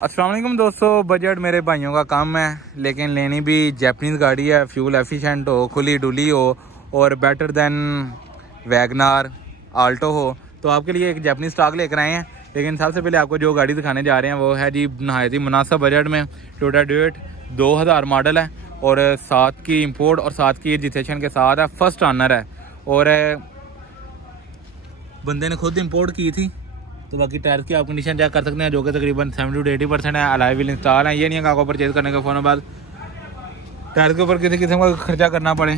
अस्सलाम वालेकुम दोस्तों। बजट मेरे भाइयों का कम है, लेकिन लेनी भी जैपनीज़ गाड़ी है, फ्यूल एफिशिएंट हो, खुली डुली हो और बेटर देन वैगनार आल्टो हो। तो आपके लिए एक जैपनीज़ स्टॉक लेकर आए हैं। लेकिन सबसे पहले आपको जो गाड़ी दिखाने जा रहे हैं वो है जी नहायत ही मुनासिब बजट में टोयोटा ड्यूट 2000 मॉडल है और 7 की इंपोर्ट और 7 की रजिस्ट्रेशन के साथ है। फर्स्ट ऑनर है और बंदे ने खुद इंपोर्ट की थी। तो बाकी टायर की आप कंडीशन चेक कर सकते हैं, जो कि तकरीबन 70 to 80% है। अलॉय व्हील इंस्टॉल है। ये नहीं है कि आपको परचेज करने के फ़ौरन बाद टायर के ऊपर किसी किस्म का खर्चा करना पड़े।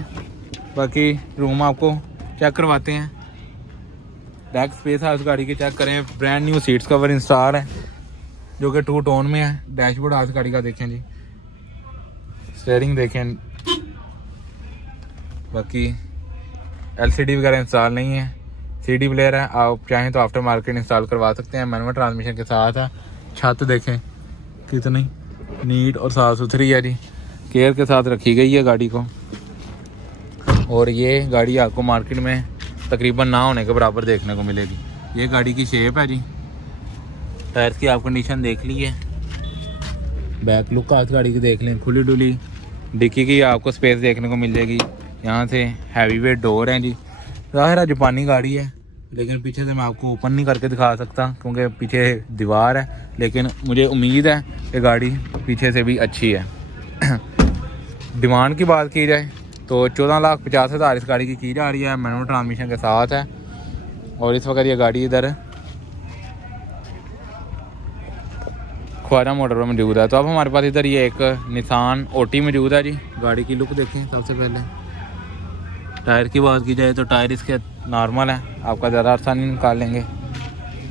बाकी रूम आपको चेक करवाते हैं। बैक स्पेस है उस गाड़ी की चेक करें। Brand new seats cover install है जो कि 2 टोन में है। डैशबोर्ड आज गाड़ी का देखें जी, स्टीयरिंग देखें। बाकी LCD वगैरह इंस्टॉल नहीं है। CD प्लेयर है, आप चाहें तो आफ्टर मार्केट इंस्टॉल करवा सकते हैं। मैनुअल ट्रांसमिशन के साथ है। छत देखें कितनी नीट और साफ़ सुथरी है जी, केयर के साथ रखी गई है गाड़ी को। और ये गाड़ी आपको मार्केट में तकरीबन ना होने के बराबर देखने को मिलेगी। ये गाड़ी की शेप है जी। टायर्स की आप कंडीशन देख ली है। बैक लुक आप गाड़ी की देख लें, खुली डुली। डिक्की की आपको स्पेस देखने को मिल जाएगी। यहाँ से हैवी वेट डोर हैं जी। ज़ाहिर है जापानी गाड़ी है, लेकिन पीछे से मैं आपको ओपन नहीं करके दिखा सकता क्योंकि पीछे दीवार है। लेकिन मुझे उम्मीद है कि गाड़ी पीछे से भी अच्छी है। डिमांड की बात की जाए तो 14,50,000 इस गाड़ी की जा रही है। मैनुअल ट्रांसमिशन के साथ है और इस वक्त ये गाड़ी इधर ख्वाजा मोटर पर मौजूद है। तो अब हमारे पास इधर ये एक निसान ओटी मौजूद है जी। गाड़ी की लुक देखें। सबसे पहले टायर की बात की जाए तो टायर इसके नॉर्मल है, आपका ज़्यादा अर्सा नहीं निकाल लेंगे,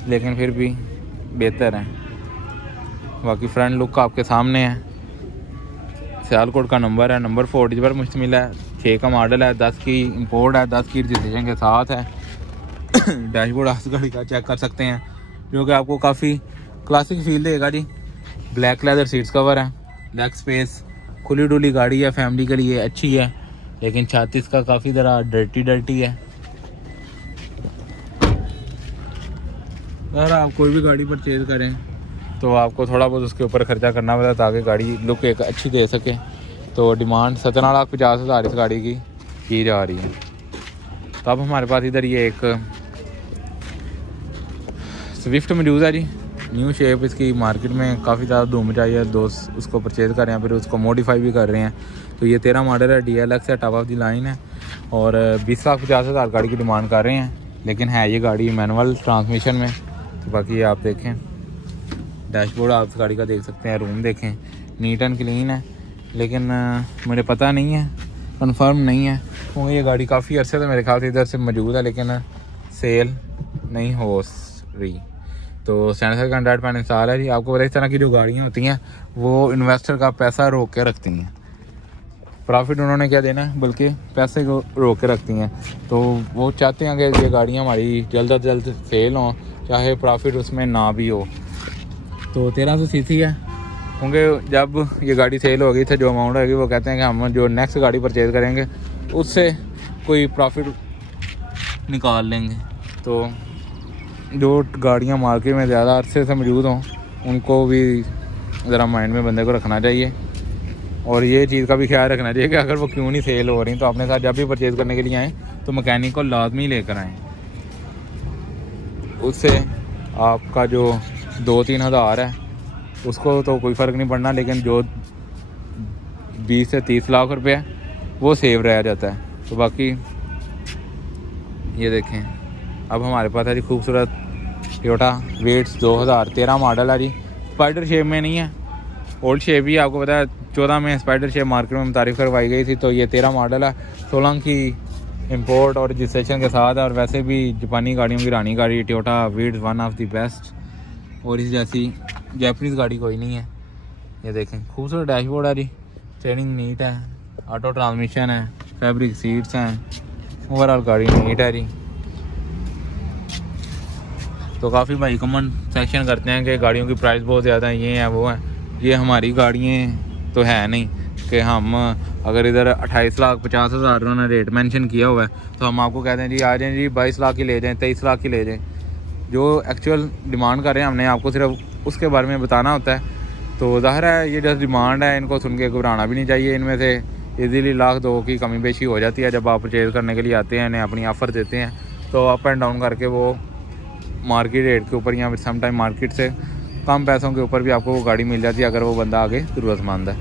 लेकिन फिर भी बेहतर है। बाकी फ्रंट लुक आपके सामने है। सियालकोट का नंबर है, नंबर 40 पर मुश्तमिल है। 6 का मॉडल है, 10 की इंपोर्ट है, 10 की रजिस्ट्रेशन के साथ है। डैशबोर्ड आप गाड़ी का चेक कर सकते हैं, जो कि आपको काफ़ी क्लासिक फील देगा जी। ब्लैक लेदर सीट्स कवर है। लेग स्पेस, खुली डुली गाड़ी है, फैमिली के लिए अच्छी है। लेकिन 36 का काफ़ी ज़रा डर्टी है। अगर आप कोई भी गाड़ी परचेज़ करें तो आपको थोड़ा बहुत उसके ऊपर ख़र्चा करना पड़ता है ताकि गाड़ी लुक एक अच्छी दे सके। तो डिमांड 17,50,000 इस गाड़ी की जा रही है। तो अब हमारे पास इधर ये एक स्विफ्ट मौजूद है जी। न्यू शेप इसकी मार्केट में काफ़ी ज़्यादा धूम मचाई है। दोस्त उसको परचेज़ कर रहे हैं, फिर उसको मॉडिफाई भी कर रहे हैं। तो ये 13 मॉडल है, DLX है, टॉप ऑफ दी लाइन है और 20,50,000 गाड़ी की डिमांड कर रहे हैं। लेकिन है ये गाड़ी मैनुअल ट्रांसमिशन में। तो बाकी ये आप देखें, डैशबोर्ड आप गाड़ी का देख सकते हैं। रूम देखें, नीट एंड क्लीन है। लेकिन मुझे पता नहीं है, कंफर्म नहीं है क्योंकि ये गाड़ी काफ़ी अरसे से मेरे ख्याल से इधर से मौजूद है, लेकिन सेल नहीं हो रही। तो सेंसर का एंड्रॉइड पैन इंस्टॉल है जी। आपको पता है इस तरह की जो गाड़ियाँ होती हैं वो इन्वेस्टर का पैसा रोक के रखती हैं। प्रॉफिट उन्होंने क्या देना है, बल्कि पैसे को रोक के रखती हैं। तो वो चाहते हैं कि ये गाड़ियाँ हमारी जल्द अज जल्द सेल हों, चाहे प्रॉफिट उसमें ना भी हो। तो 1300 सीसी है, क्योंकि जब ये गाड़ी सेल होगी तो जो अमाउंट होगी वो कहते हैं कि हम जो नेक्स्ट गाड़ी परचेज़ करेंगे उससे कोई प्रॉफिट निकाल लेंगे। तो जो गाड़ियाँ मार्केट में ज़्यादा अरसे से मौजूद हों उनको भी ज़रा माइंड में बंदे को रखना चाहिए और ये चीज़ का भी ख्याल रखना चाहिए कि अगर वो क्यों नहीं सेल हो रही तो अपने साथ जब भी परचेज़ करने के लिए आएँ तो मैकेनिक को लाजमी लेकर आएँ। उससे आपका जो 2-3 हज़ार है उसको तो कोई फ़र्क नहीं पड़ना, लेकिन जो 20 से 30 लाख रुपये है वो सेव रह जाता है। तो बाकी ये देखें, अब हमारे पास है जी खूबसूरत टोयोटा वेट्स 2013 मॉडल है जी। स्पाइडर शेप में नहीं है, ओल्ड शेप ही। आपको पता है 14 में स्पाइडर शेप मार्केट में तारीफ करवाई गई थी। तो ये 13 मॉडल है, 16 की इंपोर्ट और रजिस्ट्रेशन के साथ है। और वैसे भी जापानी गाड़ियों की रानी गाड़ी Toyota waits one of the best, और इस जैसी जापानीज़ गाड़ी कोई नहीं है। ये देखें खूबसूरत डैशबोर्ड है जी। स्टीयरिंग नीट है, ऑटो ट्रांसमिशन है, फैब्रिक सीट्स हैं, ओवरऑल गाड़ी नीट है जी। तो काफ़ी भाई कमेंट सेक्शन करते हैं कि गाड़ियों की प्राइस बहुत ज़्यादा है, ये है वो है। ये हमारी गाड़ियाँ तो है नहीं कि हम अगर इधर 28,50,000 उन्होंने रेट मेंशन किया हुआ है तो हम आपको कहते हैं जी आ जाएँ जी 22 लाख की ले जाएँ, 23 लाख की ले जाएँ। जो एक्चुअल डिमांड कर रहे हैं हमने आपको सिर्फ उसके बारे में बताना होता है। तो ज़ाहिर है ये जस्ट डिमांड है, इनको सुन के घबराना भी नहीं चाहिए। इनमें से इजीली 1,02,000 की कमी पेशी हो जाती है। जब आप परचेज़ करने के लिए आते हैं, इन्हें अपनी ऑफ़र देते हैं तो अप एंड डाउन करके वो मार्केट रेट के ऊपर या फिर समटाइम मार्केट से कम पैसों के ऊपर भी आपको वो गाड़ी मिल जाती है अगर वो बंदा आगे ज़रूरतमंद है।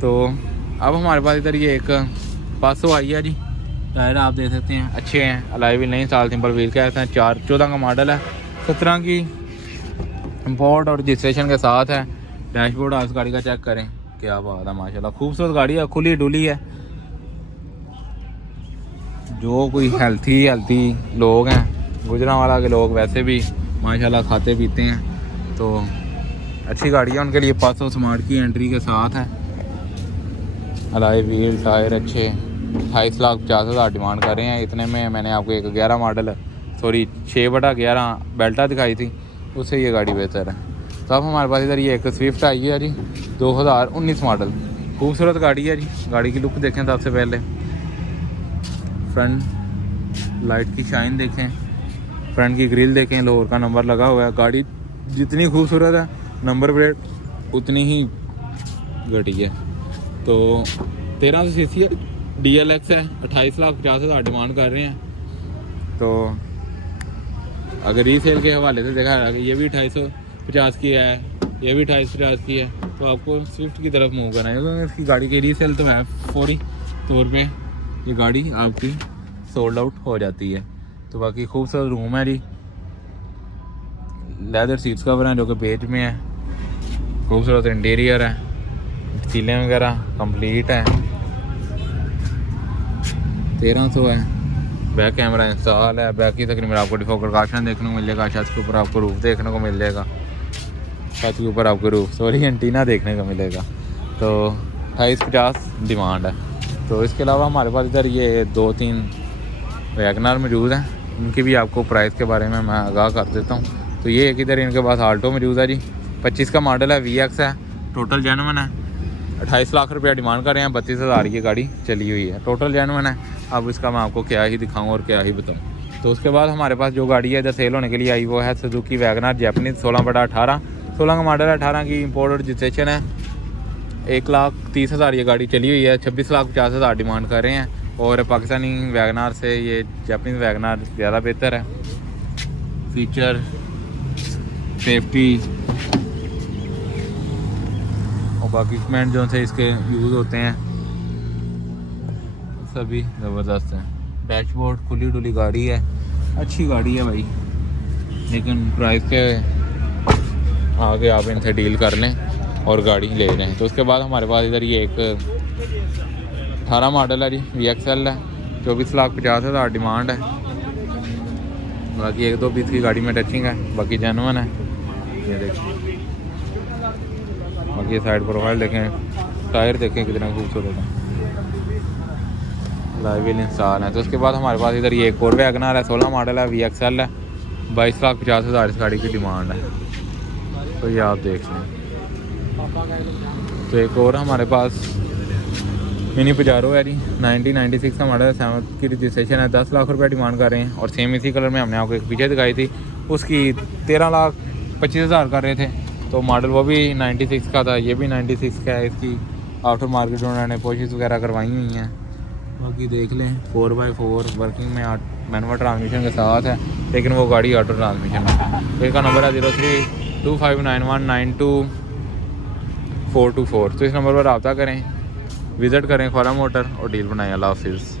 तो अब हमारे पास इधर ये एक पासो आई है जी। टायर आप देख सकते हैं अच्छे हैं, अलाई व्हील नहीं, साल सिंपल व्हील के हैं। 14 का मॉडल है, 17 की इंपोर्ट और रजिस्ट्रेशन के साथ है। डैशबोर्ड आप इस गाड़ी का चेक करें, क्या बात है माशाल्लाह, खूबसूरत गाड़ी है, खुली डुली है। जो कोई हेल्थी लोग हैं, गुजरांवाला के लोग वैसे भी माशाल्लाह खाते पीते हैं, तो अच्छी गाड़ी है उनके लिए। 500 स्मार्ट की एंट्री के साथ है। अलाई व्हील, टायर अच्छे। 28,50,000 डिमांड कर रहे हैं। इतने में मैंने आपको एक 11 मॉडल 6/11 बेल्टा दिखाई थी, उससे ये गाड़ी बेहतर है। तो अब हमारे पास इधर ये एक स्विफ्ट आई है जी, 2019 मॉडल। खूबसूरत गाड़ी है जी। गाड़ी की लुक देखें सबसे पहले, फ्रंट लाइट की शाइन देखें, फ्रंट की ग्रिल देखें, लाहौर का नंबर लगा हुआ है। गाड़ी जितनी खूबसूरत है, नंबर प्लेट उतनी ही घटी है। तो 1300 सीसी है, DLX है। 28,50,000 डिमांड कर रहे हैं। तो अगर रीसेल के हवाले से देखा है कि ये भी 2850 की है, ये भी 2850 की है, तो आपको स्विफ्ट की तरफ मूव करना है क्योंकि इसकी गाड़ी की रीसेल तो है, फौरी तौर पे ये गाड़ी आपकी सोल्ड आउट हो जाती है। तो बाकी खूबसूरत रूम है जी, लेदर सीट्स कवर हैं जो कि बेज में है, खूबसूरत इंटीरियर है, सीलें वगैरह कंप्लीट है। 1300 है। बैक कैमरा इंस्टॉल है। बैक की तकरीबन आपको डिफॉल्ट काशन देखने को मिलेगा। छत के ऊपर आपको रूफ देखने को मिल जाएगा, छत के ऊपर आपको रूफ एंटीना देखने को मिलेगा। तो 2850 डिमांड है। तो इसके अलावा हमारे पास इधर ये 2-3 वैगनर मौजूद हैं, उनकी भी आपको प्राइस के बारे में मैं आगाह कर देता हूँ। तो ये एक इधर इनके पास आल्टो मौजूद है जी, 25 का मॉडल है, VX है, टोटल जेन्युइन है। 28 लाख रुपया डिमांड कर रहे हैं। 32,000 की गाड़ी चली हुई है, टोटल जेन्युइन है। अब इसका मैं आपको क्या ही दिखाऊँ और क्या ही बताऊँ। तो उसके बाद हमारे पास जो गाड़ी है इधर सेल होने के लिए आई वो है सुजुकी वैगनर जैपनीज़ 16/18। 16 का मॉडल है, 18 की इंपोर्ट और रजिस्ट्रेशन है। 1,30,000 ये गाड़ी चली हुई है। 26,50,000 डिमांड कर रहे हैं। और पाकिस्तानी वैगनर से ये जैपनीज़ वैगनर ज़्यादा बेहतर है। फीचर, सेफ्टी और बाकी इक्विपमेंट जो से इसके यूज़ होते हैं सभी ज़बरदस्त हैं। डैशबोर्ड, खुली डुली गाड़ी है, अच्छी गाड़ी है भाई, लेकिन प्राइस के आगे आप इनसे डील कर लें और गाड़ी ले लें। तो उसके बाद हमारे पास इधर ये एक 18 मॉडल है जी, VXL है, 24,50,000 डिमांड है। बाकी 1-2 पीस की गाड़ी में टचिंग है, बाकी जेन्युइन है। ये देखिए, बाकी साइड प्रोफाइल देखें, टायर देखें कितना खूबसूरत है, लाइव व्हील इंस्टॉल है। तो उसके बाद हमारे पास इधर ये एक और वैगनर है, 16 मॉडल है, VXL है, 22,50,000 इस गाड़ी की डिमांड है। तो ये आप देख लें। तो एक और हमारे पास मिनी पजारो है जी, 1996 का मॉडल है, 7 की रजिस्ट्रेशन है, 10 लाख रुपये डिमांड कर रहे हैं। और सेम इसी कलर में हमने आपको एक पीछे दिखाई थी, उसकी 13,25,000 कर रहे थे। तो मॉडल वो भी 96 का था, ये भी 96 का है। इसकी आफ्टर मार्केट उन्होंने कोशिश वगैरह करवाई हुई हैं। बाकी देख लें, 4x4 वर्किंग में मैनुअल ट्रांसमिशन के साथ है, लेकिन वो गाड़ी ऑटो ट्रांसमिशन है। तो इसका नंबर है 03259192 424। तो इस नंबर पर रब्ता करें, विज़िट करें ख्वाजा मोटर और डील बनाएं। अल्लाह हाफिज़।